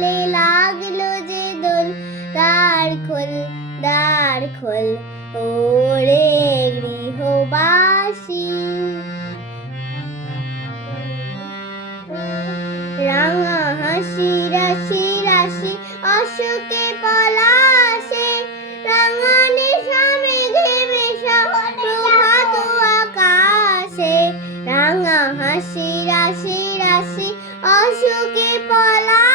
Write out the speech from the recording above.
তালে লাগলো যে দোল, দ্বার খোল ওরে গৃহবাসী। রাঙা হাসি রাশি রাশি অশোকে পলাশে, রাঙা নেশা মেঘে মেশা প্রভাত আকাশে। রাঙা হাসি রাশি রাশি অশোকে পলাশে,